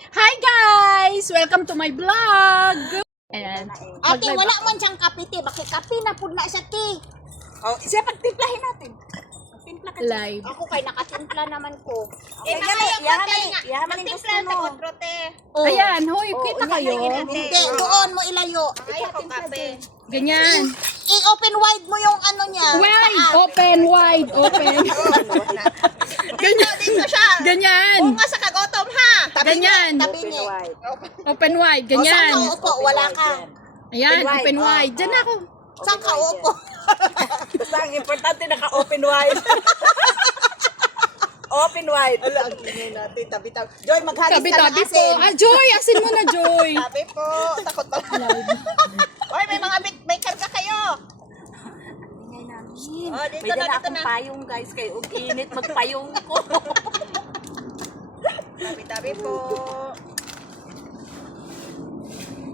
Hi guys! Welcome to my vlog! Ayan. Ate, wala man siyang kape, te. Bakit kape na po na siya, te? Oh, siya pagtimplahin natin. Timpla ka. Live. Ako kay nakatimpla naman ko. Eh, yaman yung gusto mo. Oh. Ayan, hoy, kita kayo. Hindi, doon mo ilayo. Ay, ako kape. Ganyan. I-open wide mo yung ano niya. Wide! Open, wide, open. Dito siya. Ganyan. Nga sa kagotom ha. Ganyan. Tabi niya. Open wide, O, saan ganyan. ka upo? Wala ka. Ayan, open wide. Diyan ako. Saan ka upo? Basta ang importante naka-open wide. Open wide. Ala, ang ingay natin. Tabi-tabi. Joy, maghalis ka ng Tabi-tabi po. asin. Ah, Joy! Asin mo na, Joy. Sabi po, takot pa. Oy, may mga may karga kayo. Ingay namin. Oh, dito May na, dala dito akong na. payong guys kayo. Init magpayong ko. Tabi-tabi po.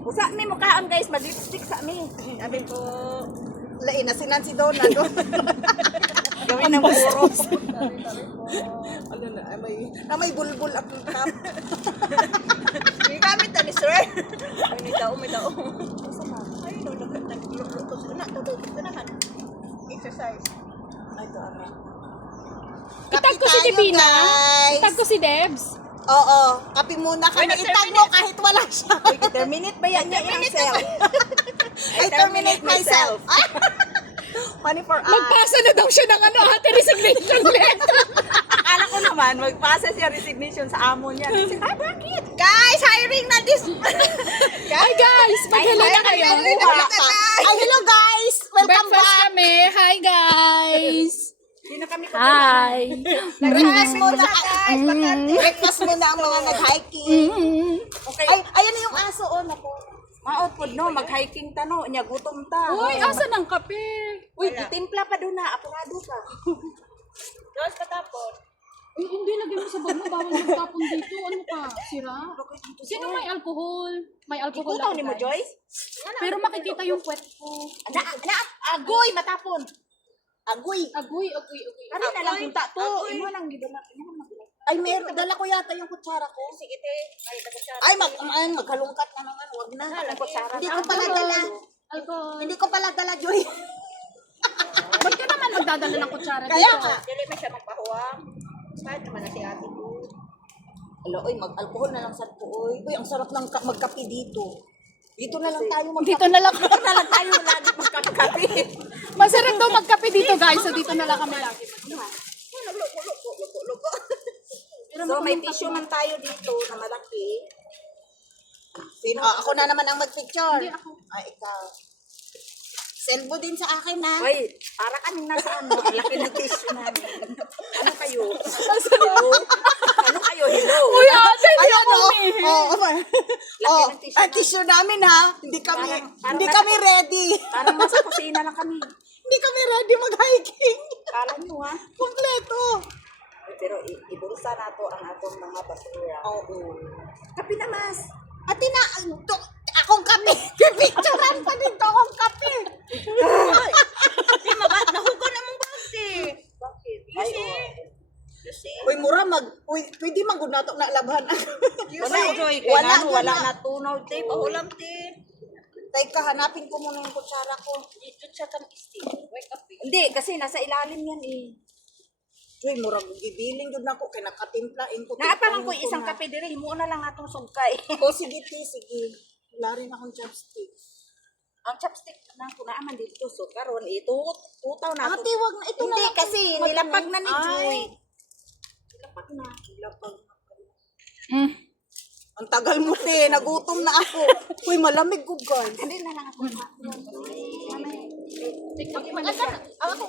Usa mi mukhaan guys, mag-lipstick sa mi. Sabi po. Lain, asinan si Donna. Gawin ng puro. Ano na, may bulbul at top. May gamit na ni sir. Ay, may daw. Ay, no, nagluto sila. Ito naman. Exercise. Ay, ito, ano. Itag ko si Kape tayo, Divina. guys. Itag ko si Debs. Oo, kape muna kami. Ay, Itag mo kahit wala siya. Terminate ba yan? Terminate I terminate myself. 24 hours. Magpasa na daw siya ng ate resignation letter. Akala ko naman, magpasa siya resignation sa amo niya. Kasi, Bakit? Guys, hiring na this. Hi guys! Mag-hello na kayo. Wala pa. Ay, hello guys! Welcome Breakfast back! kami. Hi guys! hindi na kami Hi! Breakfast muna. Mm. Breakfast muna ang mga nag-hiking. Mm. Okay. Ay, ayan na yung aso, oh, naku. Maotpod no, mag-hiking ta no. Nya gutom ta. Uy, asa ng kape? Uy, itimpla pa doon na. Apurado ka. Dos patapon. Uy, hindi, lagyan mo sa bag mo. Bawal magtapon dito. Ano ka? Sira? Sino may alcohol? May alcohol Ikaw ako, ni mo, guys. Joyce? Pero makikita yung puwet ko. Agoy, matapon. Agoy. Agoy. Ano na lang punta to? Imo lang gidala. Ay, meron. Dala ko yata yung kutsara ko. Sige, te. Ay, tapos siya. Ay, maghalungkat na naman. Huwag na. Hindi ko pala dala. Alcohol. Hindi ko pala dala, Joy. Ba't ka naman magdadala ng kutsara dito? Kaya nga. Dili man siya magpahuwang. Kahit naman na si ate ko. Alo, oy, mag-alcohol na lang sa tuoy. Uy, ang sarap ng magkape dito. Dito na lang tayo magkape. Dito na lang. Tayo lagi magkakape. Masarap daw magkape dito, guys. So, dito na lang kami lagi. So may tissue man tayo dito na malaki. Sino? Ako na naman ang mag-picture. Hindi, ako. Ay, ikaw. Send mo din sa akin, ha? Hoy, para kaming nasa ano, ang laki ng tissue namin. Ano kayo? Hello? Ano kayo? Hello? Uy, ate, hindi Ayan, ako oh. umihi. Oh, ng tissue ang tissue namin, ha? Hindi kami, Parang hindi nasa- kami ready. Parang nasa kusina lang kami. Hindi kami ready mag-hiking. Kala nyo ha? Kompleto. Pero ibulsa na to ang atong mga basura. Oo. Kape na mas. Ate na, akong kape. Picturean pa dito akong kape. Di, mabat. Nahugo na mong bagsi. Bakit? Kasi. Uy, mura pwede magud nato na labhan. Wala, Joy. Wala Wala na. na tunaw, te. Pahulam, te. Teka, hanapin ko muna yung kutsara ko. Dito siya kang steam. Wake up, eh. Hindi, kasi nasa ilalim yan eh. Uy, mura gibiling jud nako kay nakatimplain ko. Naapalan ko Tingnan isang na. kape dire, himuon na lang atong sugkay. O sige, te, sige. Wala rin akong chopstick. Ang chopstick na ko naaman dito so karon tutaw na Ate, wag na. Ito na Hindi lang. kasi nilapag na ni Ay. Joy. Nilapag na. Nilapag na. Mm. Ang tagal mo, te. Nagutom na ako. Uy, malamig ko, guys. Hindi na lang ako.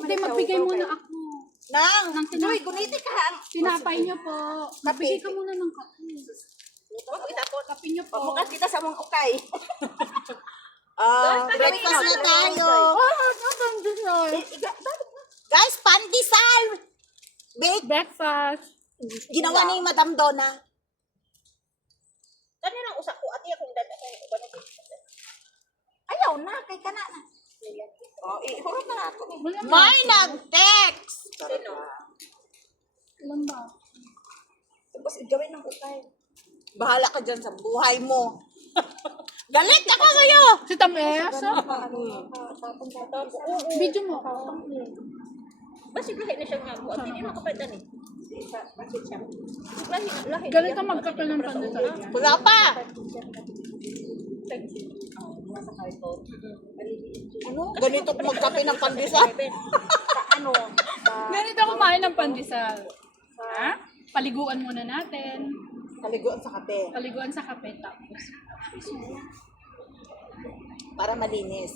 Hindi, magbigay muna ako. Nang! Joy, guniti ka. Tinapay niyo po. Magbigay ka muna ng kape. Huwag mo itapon. Kape niyo po. Pamukas kita sa mga ukay. Breakfast na tayo. Guys, pandesal! Bake. Breakfast. Ginawa ni Madam Donna. Kanina usak ko, ate, akong dadahin. Iba na dito. Ayaw na, kay kana na. Oh, ihurot na nato ni. May nag-text! Sino? Ilan ba? Tapos igawin ng ukay. Bahala ka dyan sa buhay mo. Galit ako sa'yo! Si Tames? Video mo. Basi lahi na siya nga ako. Hindi na kapalitan eh. Lahi. Galit ka magkape ng pandesal. Wala pa! Ano? Ganito kung magkape ng pandesal? Ano? Ganito kumain ng pandesal. Ha? Paliguan muna natin. Kaliguan sa kape. Paliguan sa kape tapos. Para malinis.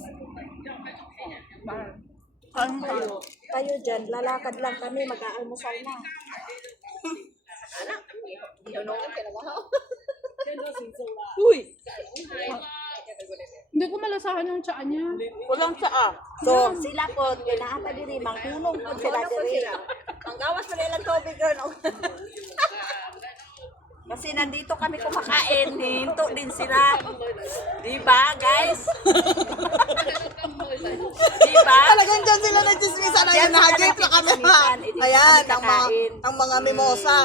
Kayo dyan, lalakad lang kami, mag-aalmusal na. Uy! Hindi ko malasahan yung tsaa niya. Walang saa. So, sila po, ginaata diri, manghunong po sila diri. Ang gawas pa nilang tubig doon. Kasi nandito kami kumakain, hinto din sila. Diba, guys? Diba? Talagang dyan sila nagchismisan. Dyan Ayan, sila nahagip na kami. nagchismisan. Hindi Ayan, kami kakain. ang mga mimosa.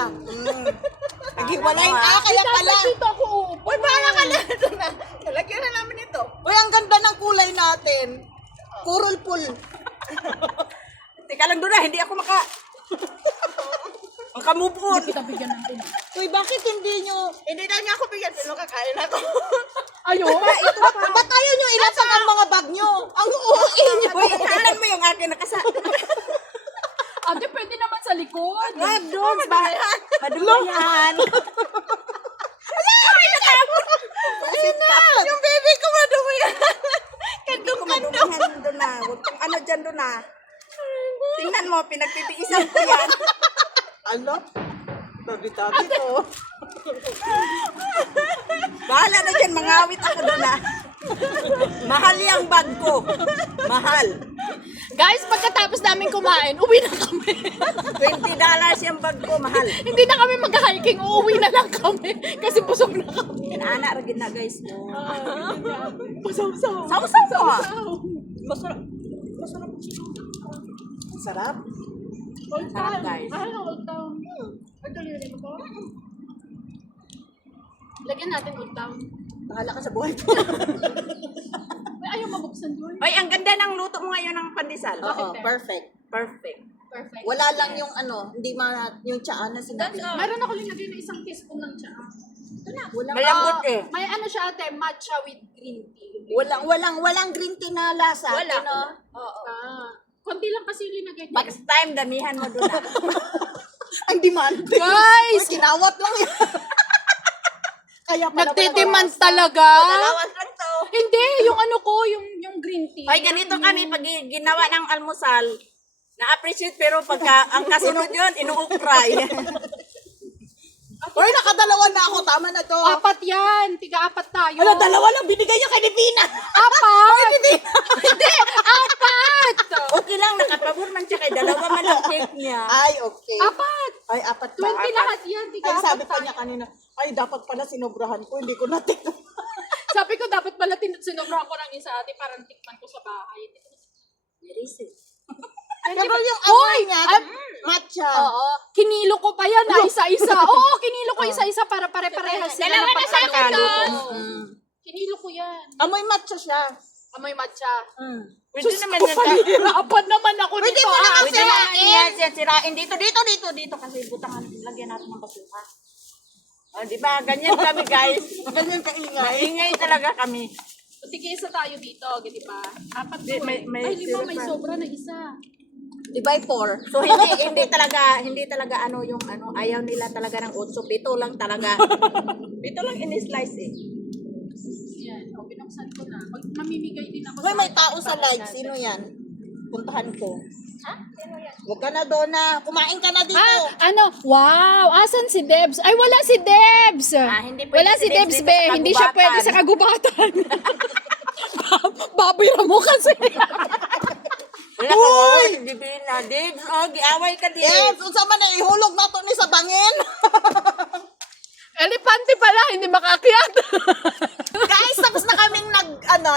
Naghiwalay mo, na, kaya pala. Dito ako uupo. Uy, bahala ka na. Ito na. Talagyan na namin ito. Uy, ang ganda ng kulay natin. Coral pool. Teka lang doon na, hindi ako makamove on. Kita bigyan natin. Uy, bakit hindi nyo... Hindi na niya ako bigyan, pero kakain ako. Ayo. Ba't ayaw nyo ilatag ang mga bag nyo? Ang uuwi nyo. Uy, tingnan mo yung akin nakasa. Ate, pwede naman sa likod. Wag doon, madumi yan. Yung baby ko madumi yan. Hindi ko madumihan doon na. Huwag kang ano dyan doon na. Tingnan mo, pinagtitiisan ko yan. Ano? Tabi-tabi ko. Bahala na dyan, mangawit ako doon na. Mahal yung bag ko. Mahal. Guys, pagkatapos namin kumain, uwi na kami. $20 yung bag ko, mahal. Hindi na kami mag-hiking, uuwi na lang kami. Kasi busog na kami. Anak rin na guys. Pasaw-saw. Sausaw mo ah. Masarap. Sarap? Sarap, guys. Ay, Old Town. Ito, lirin mo to. Lagyan natin Old Town. Bahala ka sa buhay. Ay, ayaw mabuksan doon. Ay, ang ganda ng luto mo ngayon ng pandesal. Oo, perfect. Perfect. Perfect. Wala lang yung ano, hindi yung tsaa na sinabi. Meron ako linagay na isang teaspoon ng tsaa. Walang, Malambot eh. May ano siya ate, matcha with green tea. walang green tea na lasa. Wala. Ano? Oo. Konti lang kasi linagay ko. Next time, damihan mo doon na. Ang demand. Guys! Uy, kinawat lang yan. Kaya pala Nagtitiman talaga. Dalawas lang to. Hindi, yung ano ko, yung green tea. Ay, ganito kami pag ginawa ng almusal. Na-appreciate pero pagka ang kasunod yun, inuukray. Uy, nakadalawa na ako. Tama na to. Apat yan. Tiga-apat tayo. Wala, dalawa lang. Binigay niya kay Divina. Apat! Hindi, apat! Okay lang, nakapabor man siya kay dalawa man ang cake niya. Ay, okay. Apat! Ay, apat ba? 20 lahat yan. Ay, Tiga-apat sabi pa tayo. niya kanina, ay, dapat pala sinobrahan ko. Hindi ko natin. Sabi ko, dapat pala sinobra ko ng isa ate parang tikman ko sa bahay. Pero yung Uy! niya, matcha. Oo. Kinilo ko pa yan na isa-isa. Oo, kinilo ko isa-isa para pare-parehas sila Dalawa ng na sa akin pagkaluto. to. Kinilo ko yan. Amoy matcha siya. Amoy matcha. Pwede naman Ko, yan. panihirapan naman ako Pwede nito. mo naman Pwede naman yan, sirain. Dito. Kasi butangan, lagyan natin ng basuka. O, di ba? Ganyan kami, guys. Ganyan kaingay. Maingay talaga kami. Tigisa tayo dito, di ba? Apat Di, po may- eh. may Ay, lima, syrup may pa. sobra na isa. Divide 4. So hindi talaga ano yung ano ayaw nila talaga ng utso. Pito lang talaga. Pito lang in-slice eh. Yan. O, binuksan ko na. Mamimigay din ako. Uy, may mga tao sa kapitbahay live. natin. Sino yan? Puntahan ko. Ha? Sino yan? Huwag ka na, Donna. Kumain ka na dito. Ano? Wow! Asan si Debs? Ay, wala si Debs! Hindi pwede Wala si Debs, dito be. sa Hindi siya kagubatan. pwede sa kagubatan. Babira mo kasi. Wala ka oy, Divina. Dibs, giaway ka din. Yes, unsa man na ihulog na to ni sa bangin. Elepante pala, hindi makakyat. Guys, tapos na kaming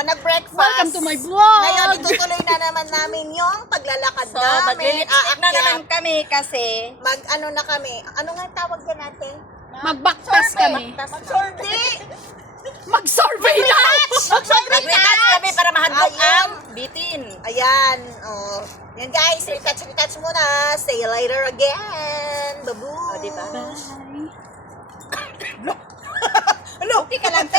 nag-breakfast. Welcome to my vlog. Ngayon, itutuloy na naman namin yung paglalakad So, namin. maglilipstick na naman kami kasi Mag-ano na kami. Ano nga tawag dyan natin? Mag-backpass kami. Mag-survey! Mag-survey na! Retouch kami para mahadlok Ayan. ang bitin. Ayan, oh. Yan guys, retouch muna. See you later again. Babu. O, diba? Bye. Ano? Okay ka lang.